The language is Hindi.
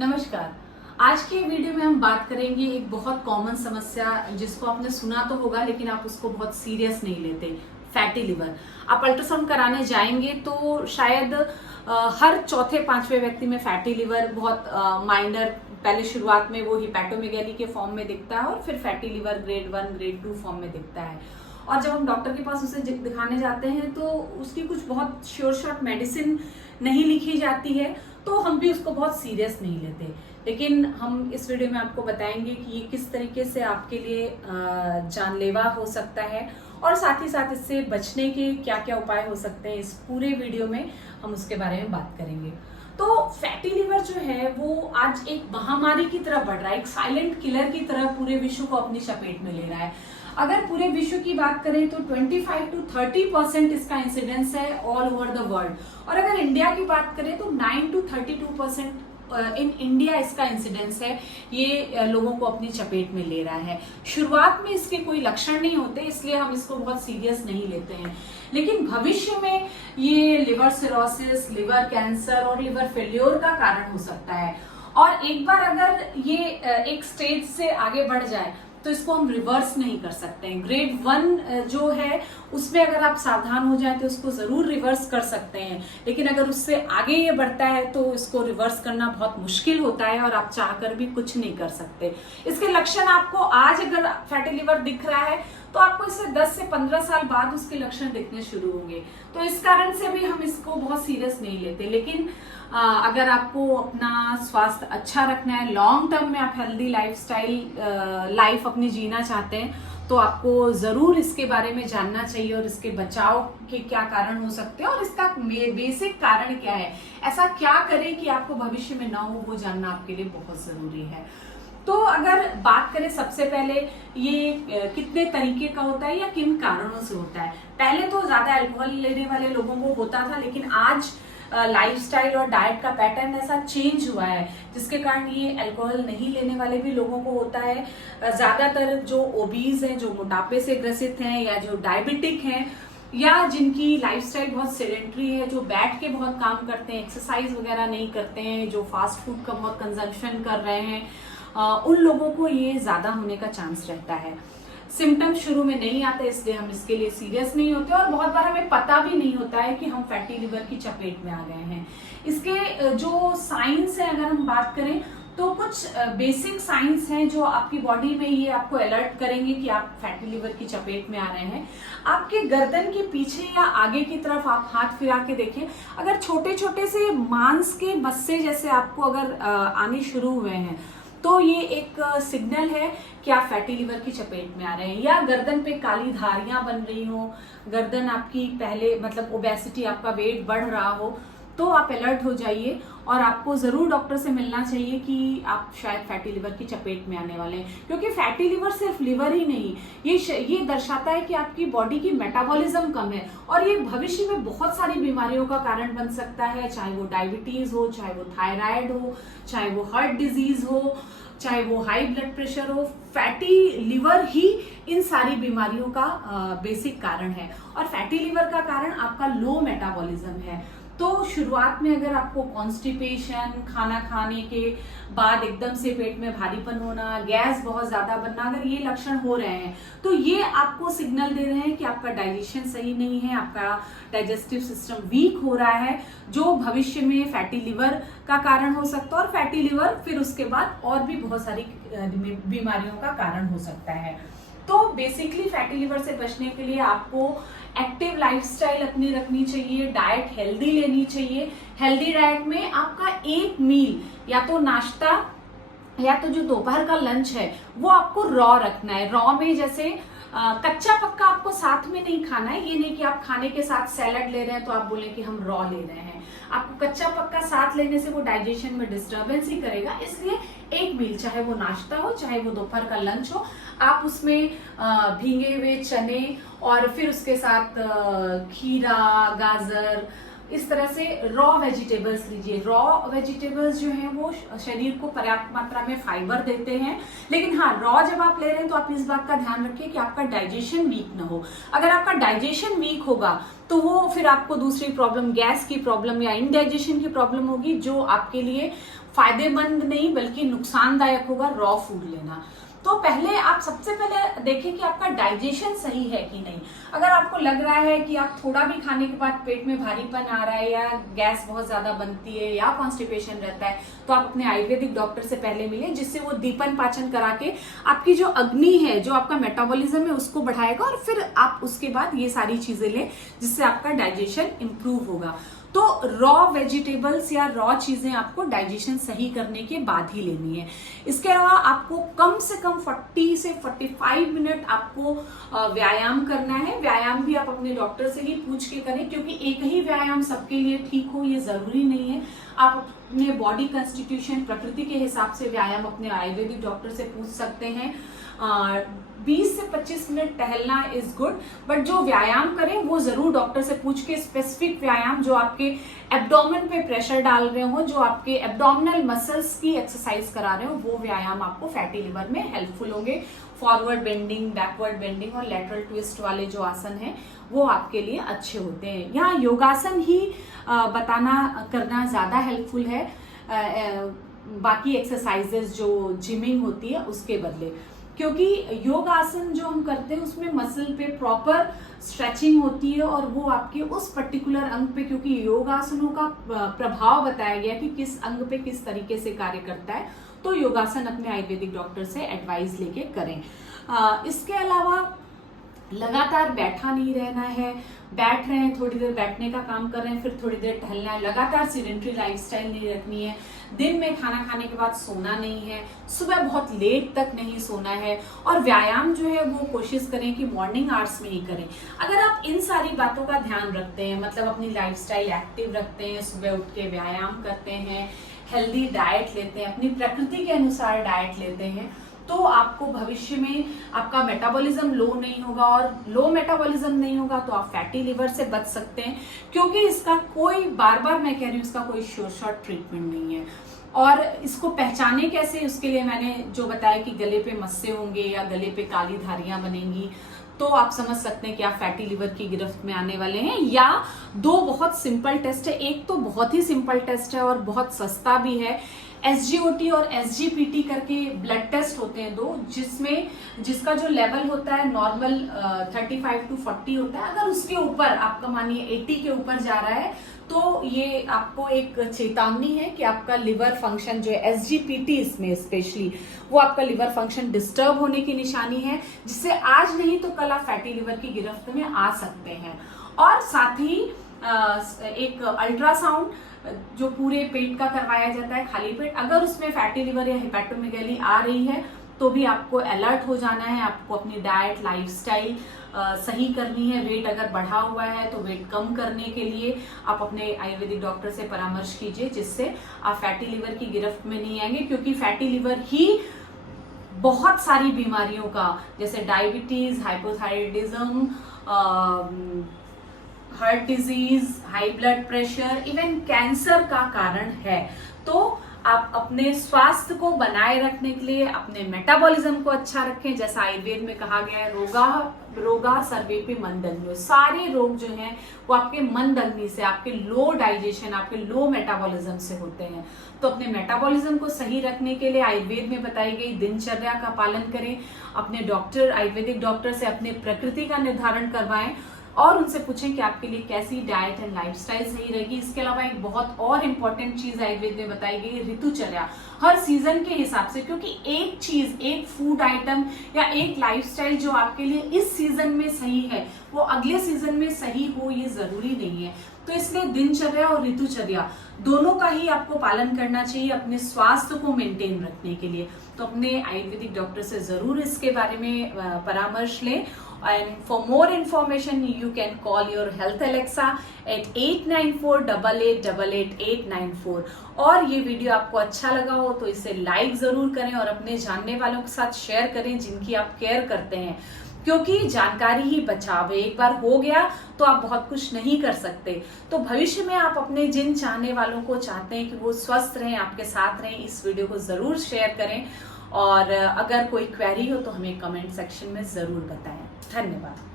नमस्कार। आज के वीडियो में हम बात करेंगे एक बहुत कॉमन समस्या जिसको आपने सुना तो होगा लेकिन आप उसको बहुत सीरियस नहीं लेते, फैटी लिवर। आप अल्ट्रासाउंड कराने जाएंगे तो शायद हर चौथे पांचवें व्यक्ति में फैटी लिवर बहुत माइनर, पहले शुरुआत में वो हिपैटोमेगैली के फॉर्म में दिखता है और फिर fatty liver grade 1 grade 2 form में दिखता है। और जब हम डॉक्टर के पास उसे दिखाने जाते हैं तो उसकी कुछ बहुत श्योर शॉट मेडिसिन नहीं लिखी जाती है, तो हम भी उसको बहुत सीरियस नहीं लेते। लेकिन हम इस वीडियो में आपको बताएंगे कि ये किस तरीके से आपके लिए जानलेवा हो सकता है और साथ ही साथ इससे बचने के क्या क्या उपाय हो सकते हैं। इस पूरे वीडियो में हम उसके बारे में बात करेंगे। तो फैटी लिवर जो है वो आज एक महामारी की तरह बढ़ रहा है, एक साइलेंट किलर की तरह पूरे विश्व को अपनी चपेट में ले रहा है। अगर पूरे विश्व की बात करें तो 25 to 30% इसका इंसिडेंस है ऑल ओवर द वर्ल्ड। और अगर इंडिया की बात करें तो 9 to 32% इन इंडिया इसका इंसिडेंस है। ये लोगों को अपनी चपेट में ले रहा है। शुरुआत में इसके कोई लक्षण नहीं होते, इसलिए हम इसको बहुत सीरियस नहीं लेते हैं। लेकिन भविष्य में ये लिवर सिरोसिस, लिवर कैंसर और लिवर फेल्योर का कारण हो सकता है। और एक बार अगर ये एक स्टेज से आगे बढ़ जाए तो इसको हम रिवर्स नहीं कर सकते हैं। ग्रेड 1 जो है उसमें अगर आप सावधान हो जाए तो उसको जरूर रिवर्स कर सकते हैं, लेकिन अगर उससे आगे ये बढ़ता है तो इसको रिवर्स करना बहुत मुश्किल होता है और आप चाहकर भी कुछ नहीं कर सकते। इसके लक्षण आपको आज अगर फैटी लिवर दिख रहा है तो आपको इससे 10 से 15 साल बाद उसके लक्षण दिखने शुरू होंगे। तो इस कारण से भी हम इसको बहुत सीरियस नहीं लेते। लेकिन अगर आपको अपना स्वास्थ्य अच्छा रखना है, लॉन्ग टर्म में आप हेल्दी लाइफ अपनी जीना चाहते हैं, तो आपको जरूर इसके बारे में जानना चाहिए और इसके बचाव के क्या कारण हो सकते हैं और इसका बेसिक कारण क्या है, ऐसा क्या करें कि आपको भविष्य में ना हो, वो जानना आपके लिए बहुत जरूरी है। तो अगर बात करें सबसे पहले ये कितने तरीके का होता है या किन कारणों से होता है। पहले तो ज्यादा अल्कोहल लेने वाले लोगों को होता था, लेकिन आज लाइफस्टाइल और डाइट का पैटर्न ऐसा चेंज हुआ है जिसके कारण ये अल्कोहल नहीं लेने वाले भी लोगों को होता है। ज्यादातर जो ओबीज हैं, जो मोटापे से ग्रसित हैं या जो डायबिटिक हैं या जिनकी लाइफस्टाइल बहुत सेडेंट्री है, जो बैठ के बहुत काम करते हैं, एक्सरसाइज वगैरह नहीं करते हैं, जो फास्ट फूड का बहुत कंजम्पशन कर रहे हैं, उन लोगों को ये ज्यादा होने का चांस रहता है। सिम्टम्स शुरू में नहीं आते, इसलिए हम इसके लिए सीरियस नहीं होते और बहुत बार हमें पता भी नहीं होता है कि हम फैटी लिवर की चपेट में आ गए हैं। इसके जो साइंस है, अगर हम बात करें तो कुछ बेसिक साइंस हैं जो आपकी बॉडी में ये आपको अलर्ट करेंगे कि आप फैटी लिवर की चपेट में आ रहे हैं। आपके गर्दन के पीछे या आगे की तरफ आप हाथ फिरा के देखें, अगर छोटे छोटे से मांस के बस्से जैसे आपको अगर आने शुरू हुए हैं तो ये एक सिग्नल है कि आप फैटी लिवर की चपेट में आ रहे हैं। या गर्दन पे काली धारियां बन रही हो, गर्दन आपकी पहले मतलब ओबेसिटी, आपका वेट बढ़ रहा हो, तो आप अलर्ट हो जाइए और आपको जरूर डॉक्टर से मिलना चाहिए कि आप शायद फैटी लिवर की चपेट में आने वाले हैं। क्योंकि फैटी लिवर सिर्फ लिवर ही नहीं, ये दर्शाता है कि आपकी बॉडी की मेटाबॉलिज्म कम है और ये भविष्य में बहुत सारी बीमारियों का कारण बन सकता है, चाहे वो डायबिटीज हो, चाहे वो थायराइड हो, चाहे वो हार्ट डिजीज हो, चाहे वो हाई ब्लड प्रेशर हो। फैटी लिवर ही इन सारी बीमारियों का बेसिक कारण है और फैटी लिवर का कारण आपका लो मेटाबॉलिज्म है। तो शुरुआत में अगर आपको कॉन्स्टिपेशन, खाना खाने के बाद एकदम से पेट में भारीपन होना, गैस बहुत ज्यादा बनना, अगर ये लक्षण हो रहे हैं तो ये आपको सिग्नल दे रहे हैं कि आपका डाइजेशन सही नहीं है, आपका डाइजेस्टिव सिस्टम वीक हो रहा है, जो भविष्य में फैटी लिवर का कारण हो सकता है। और फैटी लिवर फिर उसके बाद और भी बहुत सारी बीमारियों का कारण हो सकता है। तो बेसिकली फैटी लिवर से बचने के लिए आपको एक्टिव लाइफस्टाइल अपनी रखनी चाहिए, डाइट हेल्दी लेनी चाहिए। हेल्दी डाइट में आपका एक मील, या तो नाश्ता या तो जो दोपहर का लंच है वो आपको रॉ रखना है। रॉ में जैसे कच्चा पक्का आपको साथ में नहीं खाना है। ये नहीं कि आप खाने के साथ सैलड ले रहे हैं तो आप बोले कि हम रॉ ले रहे हैं। आपको कच्चा पक्का साथ लेने से वो डाइजेशन में डिस्टर्बेंस ही करेगा। इसलिए एक मील, चाहे वो नाश्ता हो चाहे वो दोपहर का लंच हो, आप उसमें भीगे हुए चने और फिर उसके साथ खीरा, गाजर, इस तरह से रॉ वेजिटेबल्स लीजिए। रॉ वेजिटेबल्स जो हैं वो शरीर को पर्याप्त मात्रा में फाइबर देते हैं। लेकिन हाँ, रॉ जब आप ले रहे हैं तो आप इस बात का ध्यान रखिए कि आपका डाइजेशन वीक ना हो। अगर आपका डाइजेशन वीक होगा तो वो फिर आपको दूसरी प्रॉब्लम, गैस की प्रॉब्लम या इनडाइजेशन की प्रॉब्लम होगी, जो आपके लिए फायदेमंद नहीं बल्कि नुकसानदायक होगा रॉ फूड लेना। तो पहले आप सबसे पहले देखें कि आपका डाइजेशन सही है कि नहीं। अगर आपको लग रहा है कि आप थोड़ा भी खाने के बाद पेट में भारीपन आ रहा है या गैस बहुत ज्यादा बनती है या कॉन्स्टिपेशन रहता है, तो आप अपने आयुर्वेदिक डॉक्टर से पहले मिलें, जिससे वो दीपन पाचन करा के आपकी जो अग्नि है, जो आपका मेटाबॉलिज्म है, उसको बढ़ाएगा और फिर आप उसके बाद ये सारी चीजें लें जिससे आपका डाइजेशन इंप्रूव होगा। तो रॉ वेजिटेबल्स या रॉ चीजें आपको डाइजेशन सही करने के बाद ही लेनी है। इसके अलावा आपको कम से कम 40 से 45 मिनट आपको व्यायाम करना है। व्यायाम भी आप अपने डॉक्टर से ही पूछ के करें, क्योंकि एक ही व्यायाम सबके लिए ठीक हो ये जरूरी नहीं है। आप अपने बॉडी कंस्टिट्यूशन, प्रकृति के हिसाब से व्यायाम अपने आयुर्वेदिक डॉक्टर से पूछ सकते हैं। 20 से 25 मिनट टहलना इज गुड, बट जो व्यायाम करें वो जरूर डॉक्टर से पूछ के, स्पेसिफिक व्यायाम जो आपके एब्डोमेन पे प्रेशर डाल रहे हो, जो आपके एब्डोमिनल मसल्स की एक्सरसाइज करा रहे हो, वो व्यायाम आपको फैटी लिवर में हेल्पफुल होंगे। फॉरवर्ड बेंडिंग, बैकवर्ड बेंडिंग और लेटरल ट्विस्ट वाले जो आसन है वो आपके लिए अच्छे होते हैं। यहाँ योगासन ही बताना करना ज्यादा हेल्पफुल है बाकी एक्सरसाइजेस जो जिमिंग होती है उसके बदले, क्योंकि योग आसन जो हम करते हैं उसमें मसल पे प्रॉपर स्ट्रेचिंग होती है और वो आपके उस पर्टिकुलर अंग पे, क्योंकि योग आसनों का प्रभाव बताया गया कि किस अंग पे किस तरीके से कार्य करता है, तो योगासन अपने आयुर्वेदिक डॉक्टर से एडवाइस लेके करें। इसके अलावा लगातार बैठा नहीं रहना है। बैठ रहे हैं, थोड़ी देर बैठने का काम कर रहे हैं, फिर थोड़ी देर टहलना है। लगातार सीडेंटरी लाइफस्टाइल नहीं रखनी है। दिन में खाना खाने के बाद सोना नहीं है। सुबह बहुत लेट तक नहीं सोना है। और व्यायाम जो है वो कोशिश करें कि मॉर्निंग आवर्स में ही करें। अगर आप इन सारी बातों का ध्यान रखते हैं, मतलब अपनी लाइफस्टाइल एक्टिव रखते हैं, सुबह उठ के व्यायाम करते हैं, हेल्दी डाइट लेते हैं, अपनी प्रकृति के अनुसार डाइट लेते हैं, तो आपको भविष्य में आपका मेटाबॉलिज्म लो नहीं होगा। और लो मेटाबॉलिज्म नहीं होगा तो आप फैटी लिवर से बच सकते हैं, क्योंकि इसका कोई, बार बार मैं कह रही हूँ, इसका कोई शॉर्ट ट्रीटमेंट नहीं है। और इसको पहचाने कैसे, उसके लिए मैंने जो बताया कि गले पे मस्से होंगे या गले पे काली धारियां बनेंगी, तो आप समझ सकते हैं कि आप फैटी लिवर की गिरफ्त में आने वाले हैं। या दो बहुत सिंपल टेस्ट है, एक तो बहुत ही सिंपल टेस्ट है और बहुत सस्ता भी है, SGOT और SGPT करके ब्लड टेस्ट होते हैं दो, जिसका जो लेवल होता है नॉर्मल 35 to 40 होता है। अगर उसके ऊपर आपका मानिए 80 के ऊपर जा रहा है तो ये आपको एक चेतावनी है कि आपका लिवर फंक्शन जो है, SGPT इसमें स्पेशली, वो आपका लिवर फंक्शन डिस्टर्ब होने की निशानी है, जिससे आज नहीं तो कल आप फैटी लिवर की गिरफ्त में आ सकते हैं। और साथ ही एक अल्ट्रासाउंड जो पूरे पेट का करवाया जाता है, खाली पेट, अगर उसमें फैटी लिवर या हेपेटोमेगैली आ रही है तो भी आपको अलर्ट हो जाना है। आपको अपनी डाइट, लाइफस्टाइल सही करनी है। वेट अगर बढ़ा हुआ है तो वेट कम करने के लिए आप अपने आयुर्वेदिक डॉक्टर से परामर्श कीजिए, जिससे आप फैटी लिवर की गिरफ्त में नहीं आएंगे। क्योंकि फैटी लिवर ही बहुत सारी बीमारियों का, जैसे diabetes, hypothyroidism, heart disease, high blood pressure, even cancer का कारण है। तो आप अपने स्वास्थ्य को बनाए रखने के लिए अपने मेटाबॉलिज्म को अच्छा रखें। जैसा आयुर्वेद में कहा गया है, रोगा सर्वेपि मंदग्नि, सारे रोग जो हैं वो आपके मंदग्नि से, आपके लो डाइजेशन, आपके लो मेटाबॉलिज्म से होते हैं। तो अपने मेटाबॉलिज्म को सही रखने के लिए आयुर्वेद में बताई गई दिनचर्या का पालन करें। अपने डॉक्टर, आयुर्वेदिक डॉक्टर से अपने प्रकृति का निर्धारण करवाएं और उनसे पूछें कि आपके लिए कैसी डाइट एंड लाइफस्टाइल सही रहेगी। इसके अलावा एक बहुत और इम्पोर्टेंट चीज आयुर्वेद में बताई गई है, ऋतुचर्या, हर सीजन के हिसाब से। क्योंकि एक चीज, एक फूड आइटम या एक लाइफस्टाइल जो आपके लिए इस सीजन में सही है वो अगले सीजन में सही हो ये जरूरी नहीं है। तो इसलिए दिनचर्या और ऋतुचर्या दोनों का ही आपको पालन करना चाहिए अपने स्वास्थ्य को मेंटेन रखने के लिए। तो अपने आयुर्वेदिक डॉक्टर से जरूर इसके बारे में परामर्श लें। And for more information, you can call your Health Alexa at 8948888894। और ये वीडियो आपको अच्छा लगा हो तो इसे लाइक जरूर करें और अपने जानने वालों के साथ शेयर करें जिनकी आप केयर करते हैं, क्योंकि जानकारी ही बचाव है। एक बार हो गया तो आप बहुत कुछ नहीं कर सकते। तो भविष्य में आप अपने जिन चाहने वालों को चाहते हैं कि वो स्वस्थ रहें, आपके साथ रहें, इस वीडियो को जरूर शेयर करें। और अगर कोई क्वेरी हो तो हमें कमेंट सेक्शन में जरूर बताएं। धन्यवाद।